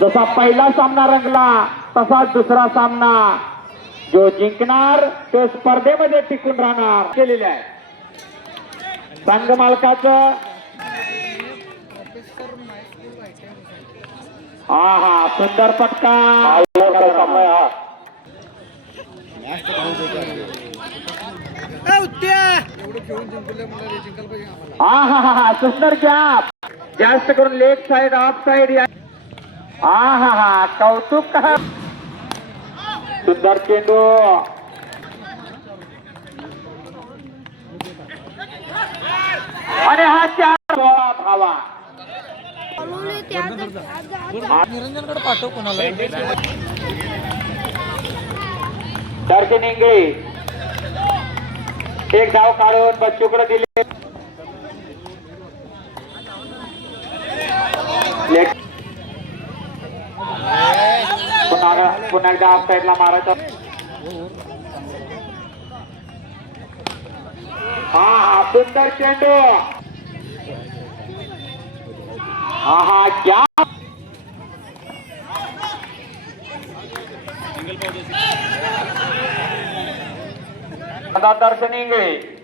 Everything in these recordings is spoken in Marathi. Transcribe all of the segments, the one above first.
जसा पहिला सामना रंगला तसाच दुसरा सामना. जो जिंकणार तो स्पर्धेमध्ये टिकून राहणार. केलेले आहे. संघ मालकाचं. हा हा सुंदर पटका. हा हा हा सुंदर गॅप जास्त करून लेग साइड ऑफ साइड या हा हा हा कौतुक. सुंदर चेंडू. आणि हा चार धावा निरंजनकडे पाठव कोणाला. दर्शन इंगळे एक धाव काढून बच्चूकडे दिले. लेट. पुन्हा पुन्हा एकदा ऑफ साईडला मारायचा. हा हा सुंदर चेंडू. हा हा क्या? दर्शन इंगळे.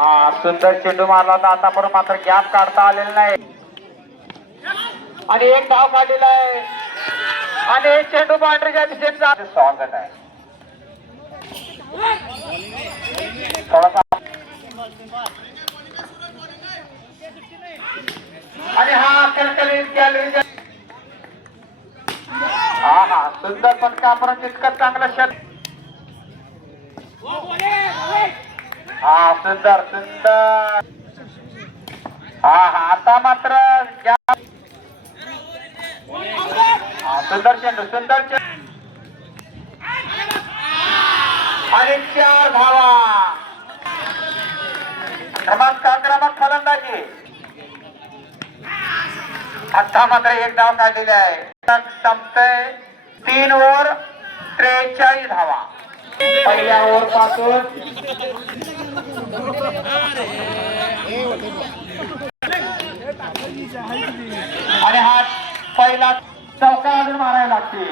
हा सुंदर चेंडू मारला होता. आतापर्यंत मात्र गॅप काढता आलेला नाही. आणि एक धाव काढलेला आहे. आणि एक चेंडू बाउंड्रीच्या दिशेचा स्वागत आहे. थोडासा आणि हा कलकलीत गॅलरीच्या हा हा सुंदर पटका परंतु इतकं चांगलं शट हा सुंदर सुंदर. हा हा आता मात्र सुंदर चेंडू सुंदर चेंडू. आणि चार धावा. क्रमांक क्रमांक फलंदाजी. आता मात्र एक धाव काढलेली आहे. संपतय तीन ओव्हर त्रेचाळीस धावा. पहिल्या ओव्हरपासून आणि हा पहिला चौका अजून मारायला लागते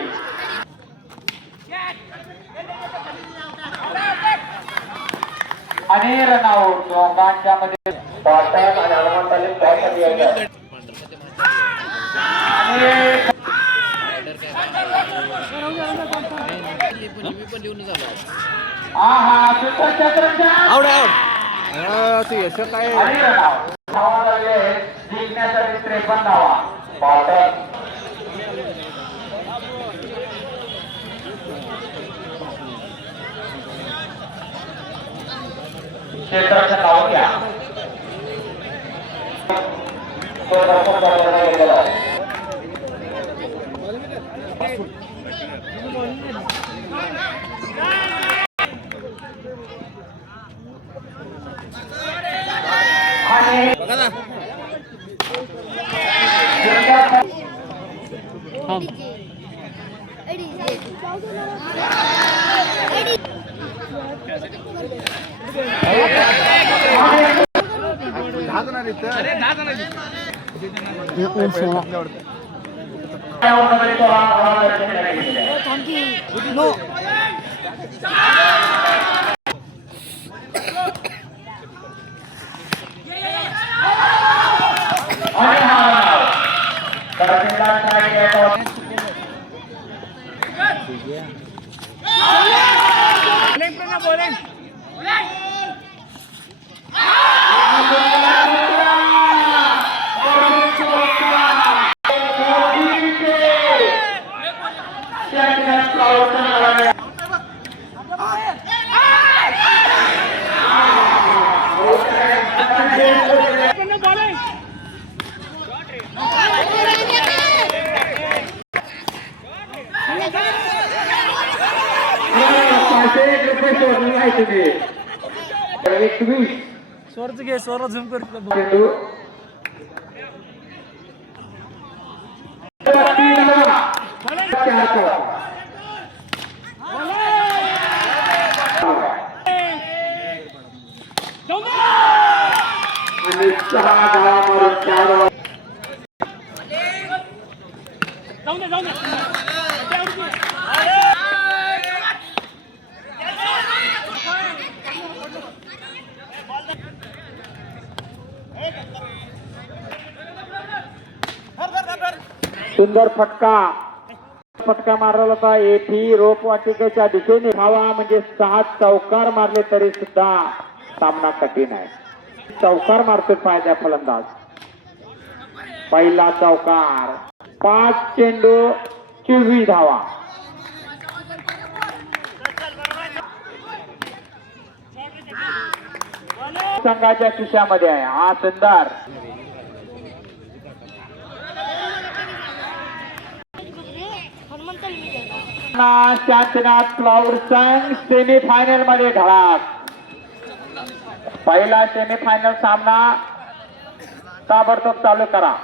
आणि रनआउट दोघांच्या मध्ये बॉटम आणि हनुमंताने यायचं हा हा आवड आवड यश काय. जिंकण्यासाठी त्रेपन्न धावा क्षेत्राचं नाव घ्या तो No. पाचशे एक रुपये आहे तुम्ही एकवीस स्वरच घे स्वर झूम कर चेंडू तीन धावा. चार सुंदर फटका. फटका मारला होता एथी रोपवाटिकेच्या दिशेने धावा. म्हणजे सहा चौकार मारले तरी सुद्धा सामना कठीण आहे. चौकार मारतोय पाहिजे फलंदाज. पहिला चौकार. पाच चेंडू चोवीस धावा. संघाच्या खिशामध्ये आहे. हा सुंदर. शांतनाथ फ्लॉवर संघ सेमीफायनलमध्ये धडाक. पहिला सेमीफायनल सामना ताबडतोब चालू करा.